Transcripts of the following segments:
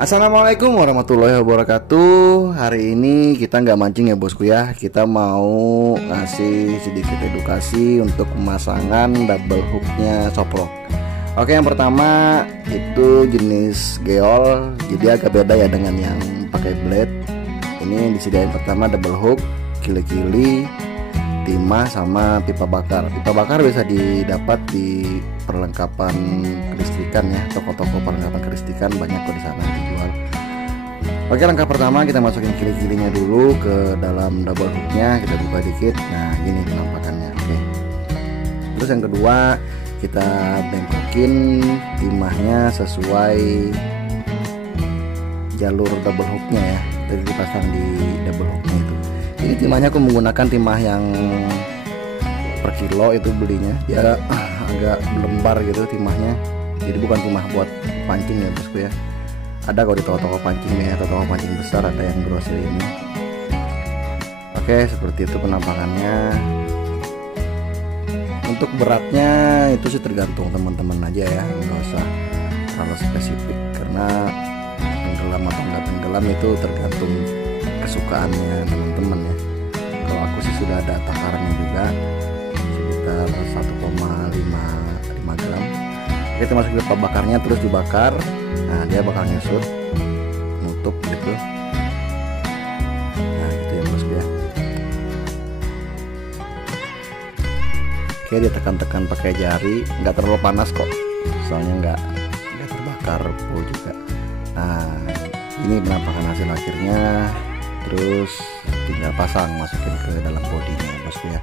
Assalamualaikum warahmatullahi wabarakatuh. Hari ini kita nggak mancing ya bosku ya. Kita mau ngasih sedikit edukasi untuk pemasangan double hooknya soprok. Oke, yang pertama itu jenis geol. Jadi agak beda ya dengan yang pakai blade. Ini disediain pertama double hook, kili-kili, timah sama pipa bakar. Pipa bakar bisa didapat di perlengkapan kelistrikan ya, toko-toko perlengkapan kelistrikan banyak kok di sana dijual. Oke, langkah pertama kita masukin kili-kilinya dulu ke dalam double hooknya, kita buka dikit. Nah, gini penampakannya. Oke. Terus yang kedua kita bengkokin timahnya sesuai jalur double hooknya ya. Jadi dipasang di double hooknya itu. Ini timahnya aku menggunakan timah yang per kilo itu belinya, dia agak lembar gitu timahnya, jadi bukan timah buat pancing ya bosku ya. Ada kalau di toko-toko pancing ya, toko pancing besar ada yang grosir ini. Oke, seperti itu penampakannya. Untuk beratnya itu sih tergantung teman-teman aja ya, nggak usah terlalu spesifik karena tenggelam atau nggak tenggelam itu tergantung kesukaannya teman-teman ya. Kalau aku sih sudah ada takarannya juga sekitar 1,5 gram. Kita masukin pipa bakarnya terus dibakar. Nah, dia bakal nyusut, nutup gitu. Nah, gitu ya bosku ya. Oke, dia tekan-tekan pakai jari, nggak terlalu panas kok, soalnya nggak terbakar full juga. Nah, ini penampakan hasil akhirnya. Terus tinggal pasang, masukin ke dalam bodinya bosku ya.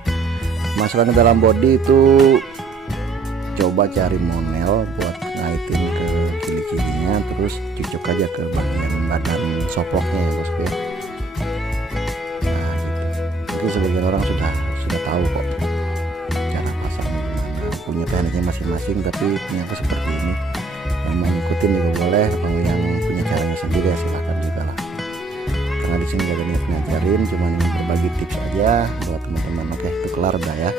Masukkan ke dalam body itu coba cari monel buat ngaitin ke kili-kilinya, terus cucuk aja ke bagian badan soproknya ya bosku ya. Nah gitu. Itu sebagian orang sudah tahu kok cara pasangnya gimana, punya tekniknya masing-masing, tapi punya aku seperti ini. Yang mau ngikutin juga boleh, kalau yang punya caranya sendiri ya silahkan juga lah. Karena di sini gak ada niat ngajarin, cuman berbagi tips aja buat teman-teman. Oke, itu kelar udah ya.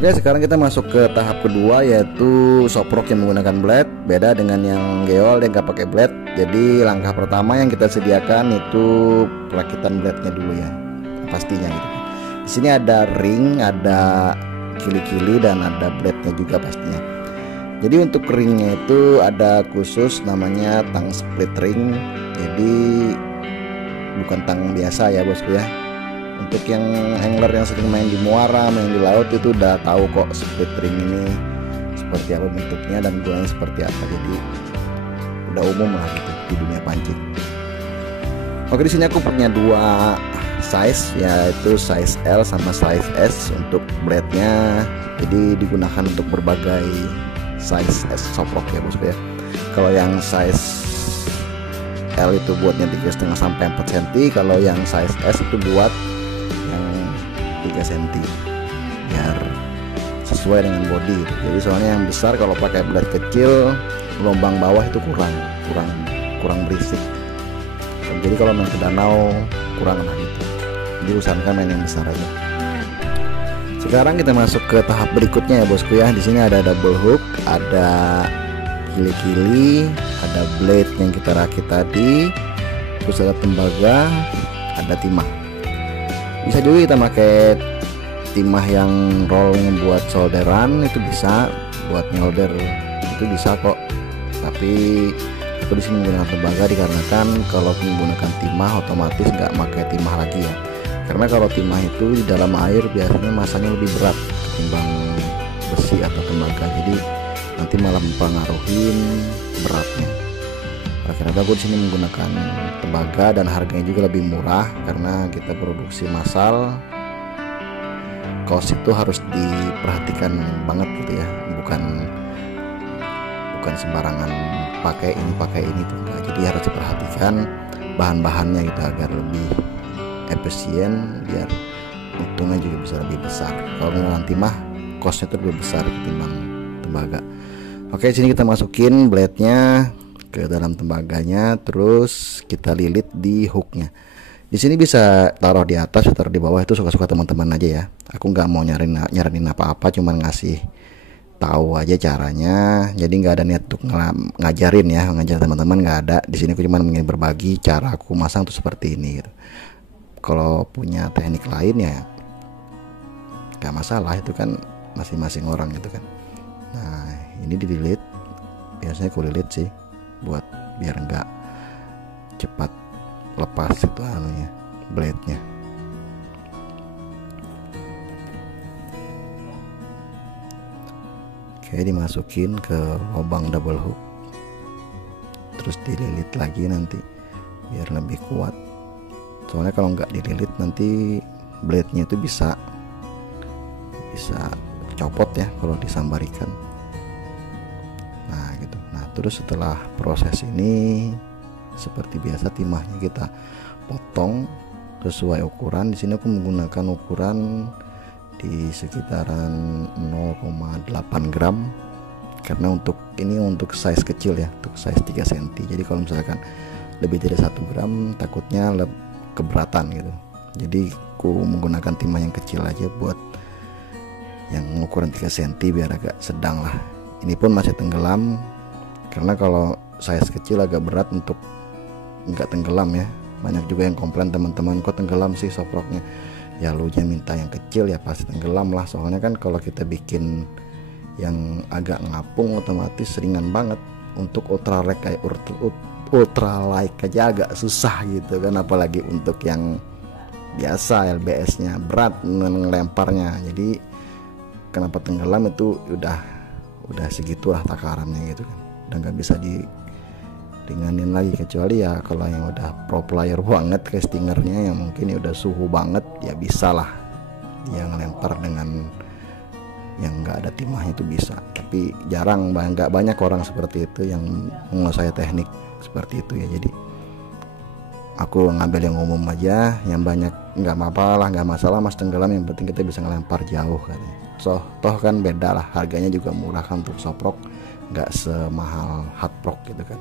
Oke, sekarang kita masuk ke tahap kedua, yaitu soprok yang menggunakan blade. Beda dengan yang geol yang nggak pakai blade. Jadi langkah pertama yang kita sediakan itu perakitan blade-nya dulu ya, pastinya gitu. Di sini ada ring, ada kili-kili, dan ada blade-nya juga pastinya. Jadi untuk ringnya itu ada khusus namanya tang split ring. Jadi bukan tang biasa ya bosku ya. Untuk yang angler yang sering main di muara, main di laut itu udah tahu kok split ring ini seperti apa bentuknya dan gunanya seperti apa. Jadi udah umum lah gitu di dunia pancing. Oke, di sini aku punya dua size, yaitu size L sama size S untuk blade-nya. Jadi digunakan untuk berbagai size soprok ya bosku ya. Kalau yang size L itu buatnya 3,5 sampai 4 cm, kalau yang size S itu buat yang 3 cm biar sesuai dengan body. Jadi soalnya yang besar kalau pakai blade kecil, gelombang bawah itu kurang berisik. Jadi kalau main ke danau kurang lah gitu. Jadi usahakan main yang besar aja. Sekarang kita masuk ke tahap berikutnya ya bosku ya. Di sini ada double hook, ada kili-kili, ada blade yang kita rakit tadi, terus ada tembaga, ada timah. Bisa juga kita pakai timah yang roll buat solderan, itu bisa buat nyolder, itu bisa kok. Tapi aku di sini menggunakan tembaga dikarenakan kalau menggunakan timah otomatis nggak pakai timah lagi ya. Karena kalau timah itu di dalam air biasanya masanya lebih berat ketimbang besi atau tembaga. Jadi nanti malah mempengaruhi beratnya. Akhirnya aku di sini menggunakan tembaga dan harganya juga lebih murah karena kita produksi massal. Cost itu harus diperhatikan banget gitu ya, bukan sembarangan pakai ini tuh enggak. Jadi harus diperhatikan bahan-bahannya gitu agar lebih efisien, biar untungnya juga bisa lebih besar. Kalau menggunakan timah costnya itu lebih besar ketimbang tembaga. Oke, sini kita masukin blade-nya ke dalam tembaganya, terus kita lilit di hooknya. Di sini bisa taruh di atas, taruh di bawah, itu suka-suka teman-teman aja ya. Aku nggak mau nyaranin apa-apa, cuman ngasih tahu aja caranya. Jadi nggak ada niat untuk ngajarin ya, ngajar teman-teman nggak ada. Di sini aku cuma ingin berbagi cara aku masang tuh seperti ini gitu. Kalau punya teknik lain ya nggak masalah, itu kan masing-masing orang gitu kan. Nah, ini dililit, biasanya aku lilit sih buat biar nggak cepat lepas itu anunya, blade-nya. Oke, dimasukin ke lubang double hook, terus dililit lagi nanti biar lebih kuat. Soalnya kalau nggak dililit nanti blade-nya itu bisa copot ya kalau disambarikan. Nah gitu. Nah terus setelah proses ini seperti biasa timahnya kita potong sesuai ukuran. Di sini aku menggunakan ukuran di sekitaran 0,8 gram karena untuk size kecil ya, untuk size 3 cm. Jadi kalau misalkan lebih dari 1 gram takutnya keberatan gitu. Jadi aku menggunakan timah yang kecil aja buat yang ukuran 3 cm biar agak sedang lah. Ini pun masih tenggelam karena kalau size kecil agak berat untuk nggak tenggelam ya. Banyak juga yang komplain teman-teman, kok tenggelam sih soproknya. Ya lu nya minta yang kecil ya pasti tenggelam lah. Soalnya kan kalau kita bikin yang agak ngapung otomatis ringan banget. Untuk ultralight aja agak susah gitu kan, apalagi untuk yang biasa LBS nya berat ngelemparnya. Jadi kenapa tenggelam itu udah segitulah takarannya gitu kan, udah nggak bisa diringanin lagi. Kecuali ya kalau yang udah pro player banget castingernya yang mungkin ya udah suhu banget, ya bisa lah dia ngelempar dengan yang nggak ada timahnya itu bisa. Tapi jarang, nggak banyak orang seperti itu yang menguasai teknik seperti itu ya. Jadi aku ngambil yang umum aja, yang banyak nggak apa-apa lah, nggak masalah mas tenggelam, yang penting kita bisa ngelempar jauh katanya. Toh kan beda lah, harganya juga murah kan untuk soprok, nggak semahal hardprok gitu kan.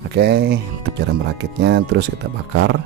Oke, untuk cara merakitnya terus kita bakar.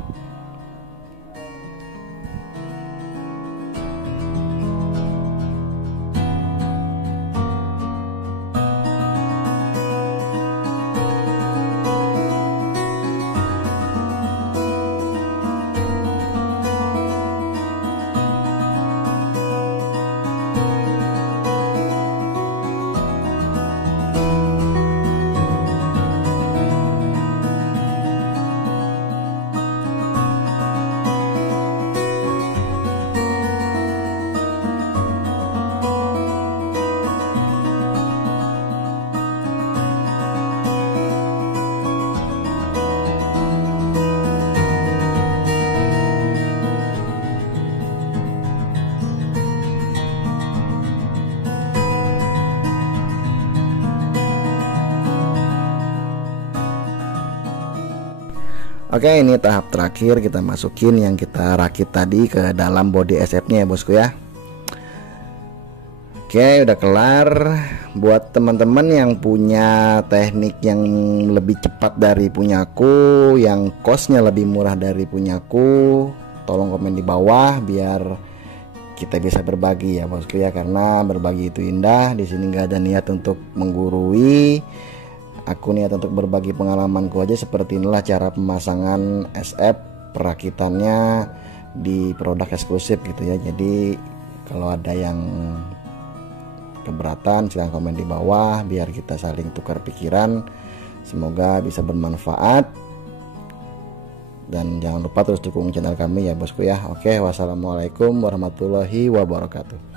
Oke, ini tahap terakhir, kita masukin yang kita rakit tadi ke dalam body SF-nya ya bosku ya. Oke, udah kelar. Buat teman-teman yang punya teknik yang lebih cepat dari punyaku, yang costnya lebih murah dari punyaku, tolong komen di bawah biar kita bisa berbagi ya bosku ya, karena berbagi itu indah. Di sini nggak ada niat untuk menggurui, aku niat untuk berbagi pengalamanku aja. Seperti inilah cara pemasangan SF, perakitannya di produk eksklusif gitu ya. Jadi kalau ada yang keberatan silahkan komen di bawah biar kita saling tukar pikiran. Semoga bisa bermanfaat, dan jangan lupa terus dukung channel kami ya bosku ya. Oke, wassalamualaikum warahmatullahi wabarakatuh.